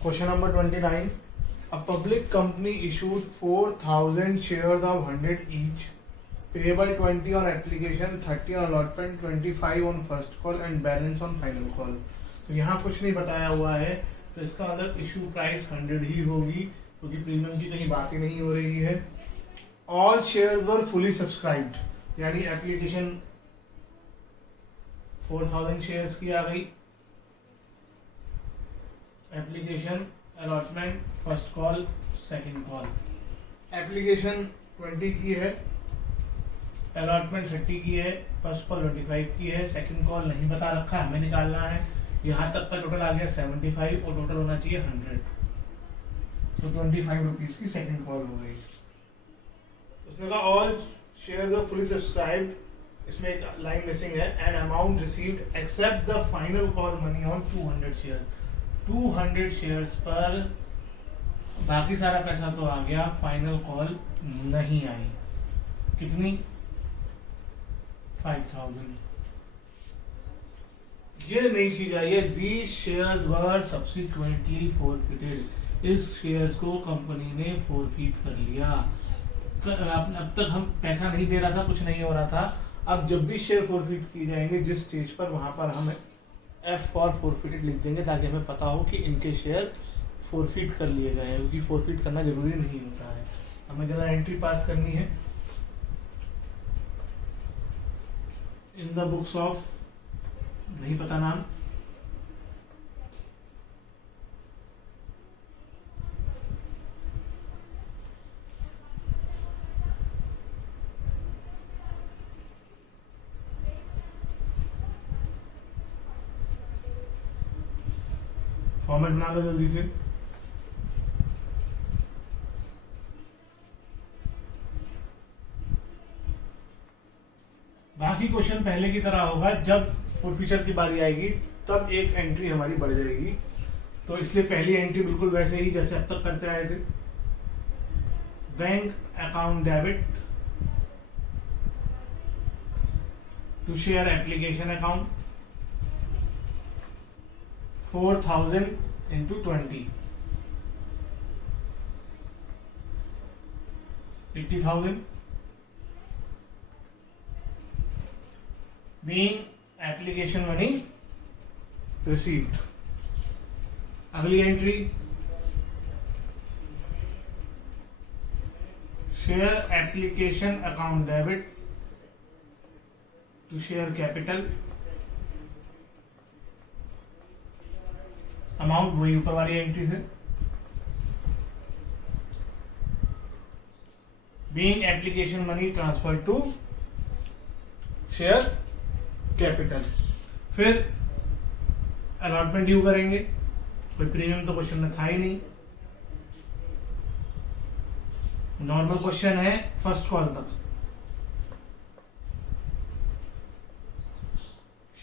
Question number 29. A public company issued 4,000 shares of 100 each, payable 20 on application, 30 on allotment, 25 on first call and balance on final call. तो यहाँ कुछ नहीं बताया हुआ है, तो इसका मतलब इशू प्राइस 100 ही होगी, क्योंकि प्रीमियम की कहीं बात ही नहीं हो रही है. ऑल शेयर्स वर फुली सब्सक्राइब्ड, यानी एप्लीकेशन 4,000 शेयर्स की आ गई, application, allotment, first call, second call. Application 20 की है, अलॉटमेंट 30 की है, फर्स्ट कॉल 25 की है, सेकंड कॉल नहीं बता रखा है, हमें निकालना है. यहाँ तक का टोटल आ गया 75 और टोटल होना चाहिए 100. तो 25 रुपीज की सेकंड कॉल हो गई. उसने कहा all shares are fully subscribed, इसमें एक लाइन मिसिंग है, and amount received except the final call money on 200 share. 200 shares पर बाकी सारा पैसा तो आ गया, फाइनल कॉल नहीं आई. कितनी? 5,000. ये नहीं चीज आई है. These shares were subsequently forfeited. इस शेयर्स को कंपनी ने फॉरफिट कर लिया. अब तक हम पैसा नहीं दे रहा था, कुछ नहीं हो रहा था. अब जब भी शेयर फॉरफिट की जाएंगे जिस स्टेज पर, वहां पर हम एफ फॉर फॉरफिटेड लिख देंगे, ताकि हमें पता हो कि इनके शेयर फॉरफिट कर लिए गए हैं, क्योंकि फॉरफिट करना जरूरी नहीं होता है. हमें जरा एंट्री पास करनी है इन द बुक्स ऑफ, नहीं पता नाम, फॉर्मेट बना लो जल्दी से. बाकी क्वेश्चन पहले की तरह होगा, जब फॉरफीचर की बारी आएगी तब एक एंट्री हमारी बढ़ जाएगी. तो इसलिए पहली एंट्री बिल्कुल वैसे ही जैसे अब तक करते आए थे. Bank account debit to share application account 4,000 into 20, 80,000, being application money received. अगली entry, share application account debit to share capital, amount वही ऊपर वाली एंट्री से. Being application money transfer to share capital. फिर अलॉटमेंट ड्यू करेंगे. कोई premium तो question में था ही नहीं, नॉर्मल क्वेश्चन है फर्स्ट कॉल तक.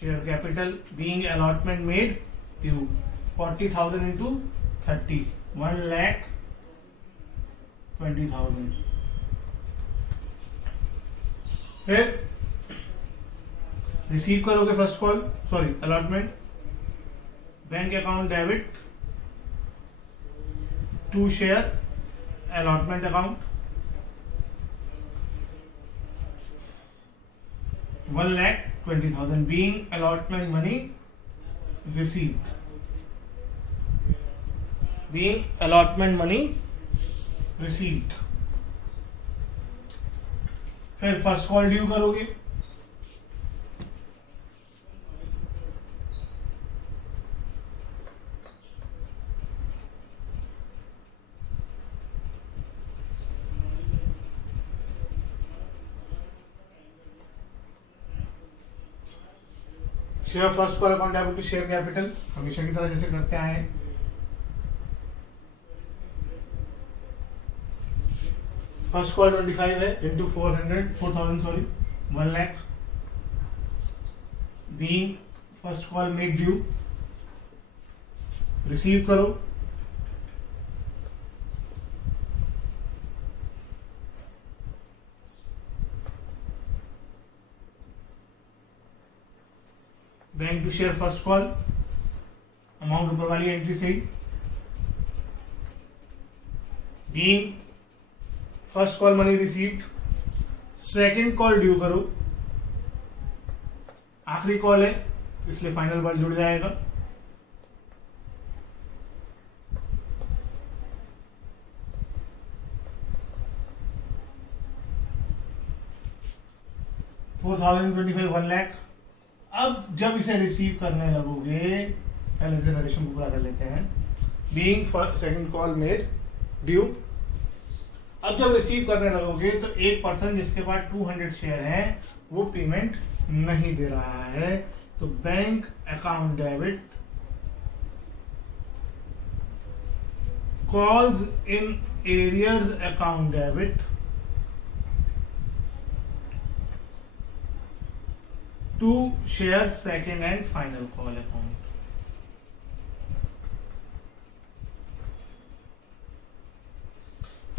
Share capital being allotment made due 40,000 into 30, 1,20,000. फिर रिसीव करोगे first call, sorry allotment, bank account debit to share allotment account 1,20,000, being allotment money received. Being allotment money received. फिर first call due करोगे. Share first call account debit to share capital, हमेशा की तरह जैसे करते आए हैं. फर्स्ट कॉल 25 है into 4,000 sorry 1 lakh. Being first call made due, receive करो. Bank to share first call, amount ऊपर वाली एंट्री से ही. Being first call money received, second call due करो, आखिरी कॉल है इसलिए फाइनल वर्ड जुड़ जाएगा। $4,025 1 लाख। अब जब इसे रिसीव करने लगोगे, पहले से नरेशन को पूरा कर लेते हैं। Being first second call made due, अब जब रिसीव करने लगोगे तो एक पर्सन जिसके पास 200 शेयर है वो पेमेंट नहीं दे रहा है, तो bank account debit calls in arrears account debit to share second and final call account.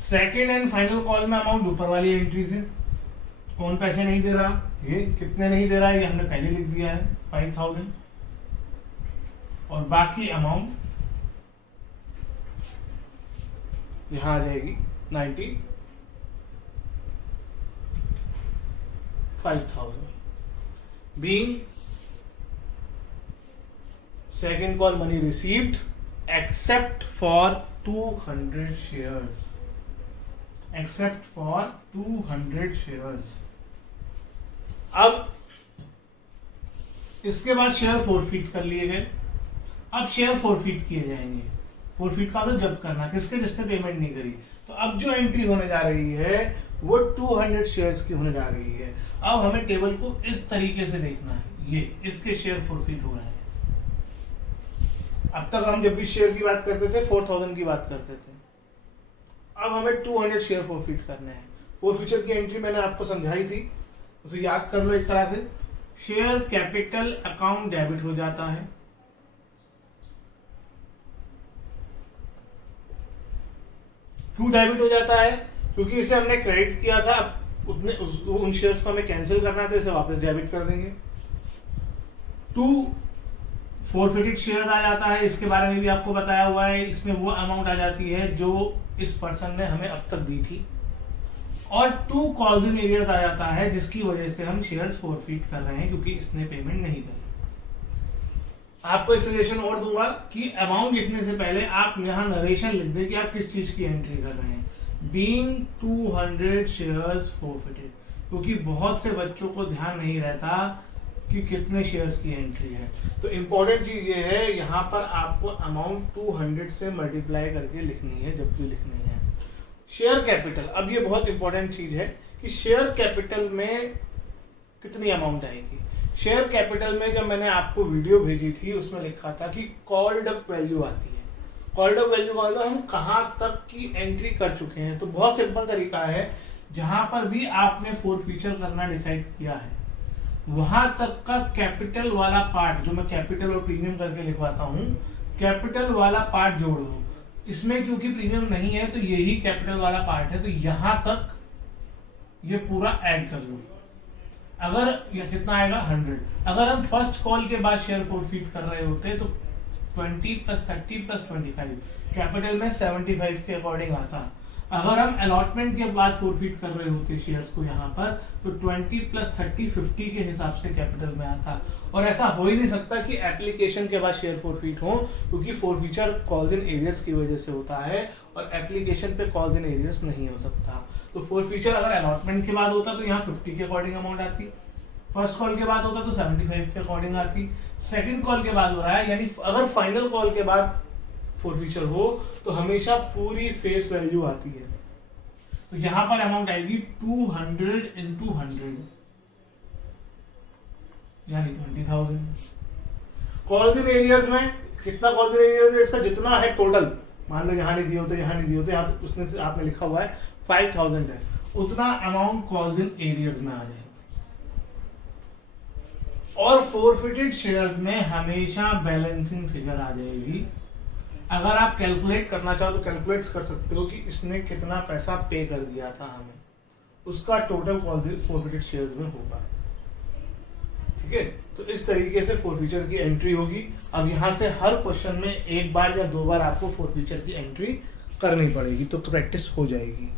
Second and final call में अमाउंट ऊपर वाली एंट्री से, कौन पैसे नहीं दे रहा, ये कितने नहीं दे रहा है ये हमने पहले लिख दिया है 5,000, और बाकी अमाउंट यहां आ जाएगी 95,000। Being second call money received except for 200 shares, except for 200 shares. अब इसके बाद शेयर फोरफीट कर लिए गए। अब शेयर फोरफीट किए जाएंगे। फोरफीट का मतलब जब्त करना, किसके, जिसने पेमेंट नहीं करी। तो अब जो एंट्री होने जा रही है वो 200 शेयर्स की होने जा रही है। अब हमें टेबल को इस तरीके से देखना है, ये इसके शेयर फोरफीट हो रहे हैं। अब तक हम जब भी शेयर की बात करते थे 4,000 की बात करते थे, अब हमें 200 शेयर फोरफीट करने हैं। फोरफीचर की एंट्री मैंने आपको समझाई थी, उसे याद कर लो एक तरह से। शेयर कैपिटल अकाउंट डेबिट हो जाता है, क्यों डेबिट हो जाता है, क्योंकि इसे हमने क्रेडिट किया था, उन शेयर्स को हमें कैंसिल करना था, इसे वापस डेबिट कर देंगे। 2 फोरफिटेड शेयर आ जाता है, इसके बारे में भी आपको बताया हुआ है। इसमें वो अमाउंट आ जाती है जो इस पर्सन ने हमें अब तक दी थी, और 2 कॉल्स इन एरियर्स आ जाता है जिसकी वजह से हम शेयर्स फोरफीट कर रहे हैं क्योंकि इसने पेमेंट नहीं करी। आपको एक सजेशन और दूंगा कि अमाउंट लिखने से पहले आप यहाँ नरेशन लिख दें कि आप किस चीज की एंट्री कर रहे हैं। बीइंग 200 शेयर्स फोरफिटेड, क्योंकि बहुत से बच्चों को ध्यान नहीं रहता कि कितने शेयर्स की एंट्री है। तो इंपॉर्टेंट चीज ये है, यहाँ पर आपको अमाउंट 200 से मल्टीप्लाई करके लिखनी है जब भी लिखनी है। शेयर कैपिटल, अब ये बहुत इंपॉर्टेंट चीज है कि शेयर कैपिटल में कितनी अमाउंट आएगी। शेयर कैपिटल में जब मैंने आपको वीडियो भेजी थी उसमें लिखा था कि कॉल्ड अप वैल्यू आती है। कॉल्ड अप वैल्यू का मतलब हम कहाँ तक की एंट्री कर चुके हैं। तो बहुत सिंपल तरीका है, जहां पर भी आपने फोरफीचर करना डिसाइड किया है वहां तक का कैपिटल वाला पार्ट, जो मैं कैपिटल और प्रीमियम करके लिखवाता हूँ, कैपिटल वाला पार्ट जोड़ दो। इसमें क्योंकि प्रीमियम नहीं है तो यही कैपिटल वाला पार्ट है, तो यहां तक ये पूरा ऐड कर लो। अगर ये कितना आएगा 100। अगर हम फर्स्ट कॉल के बाद शेयर फोरफीट कर रहे होते तो 20 + 30 + 25 कैपिटल में 75 के अकॉर्डिंग आता। अगर हम अलॉटमेंट के बाद फोरफीट कर रहे होते शेयर्स को यहाँ पर तो 20 + 30 50 के हिसाब से कैपिटल में आता। और ऐसा हो ही नहीं सकता कि एप्लीकेशन के बाद शेयर फोरफीट हो, क्योंकि फोरफीचर कॉल्स इन एरियर्स की वजह से होता है और एप्लीकेशन पे कॉल्स इन एरियर्स नहीं हो सकता। तो फोरफीचर अगर अलॉटमेंट के बाद होता तो यहाँ 50 के अकॉर्डिंग अमाउंट आती, फर्स्ट कॉल के बाद होता तो 75 के अकॉर्डिंग आती, सेकंड कॉल के बाद हो रहा है, यानी अगर फाइनल कॉल के बाद फोरफीचर हो तो हमेशा पूरी फेस वैल्यू आती है। तो यहां पर अमाउंट आएगी 200 × 100 यानी 20,000। कॉल्स इन एरियर्स में कितना कॉल्स इन एरियर्स है, इसका जितना है टोटल, मान लो यहाँ नहीं दिए होते, यहाँ नहीं दिए होते, यहाँ उसने आपने लिखा हुआ है 5,000 है, उतना अमाउंट कॉल्स इन एरियर्स में आ जाएगा। और फोरफिटेड शेयर्स में हमेशा बैलेंसिंग फिगर आ जाएगी। अगर आप कैलकुलेट करना चाहो तो कैलकुलेट कर सकते हो कि इसने कितना पैसा पे कर दिया था हमें, उसका टोटल फोरफिटेड शेयर्स में होगा। ठीक है, तो इस तरीके से फोरफीचर की एंट्री होगी। अब यहाँ से हर क्वेश्चन में एक बार या दो बार आपको फोरफीचर की एंट्री करनी पड़ेगी, तो प्रैक्टिस हो जाएगी।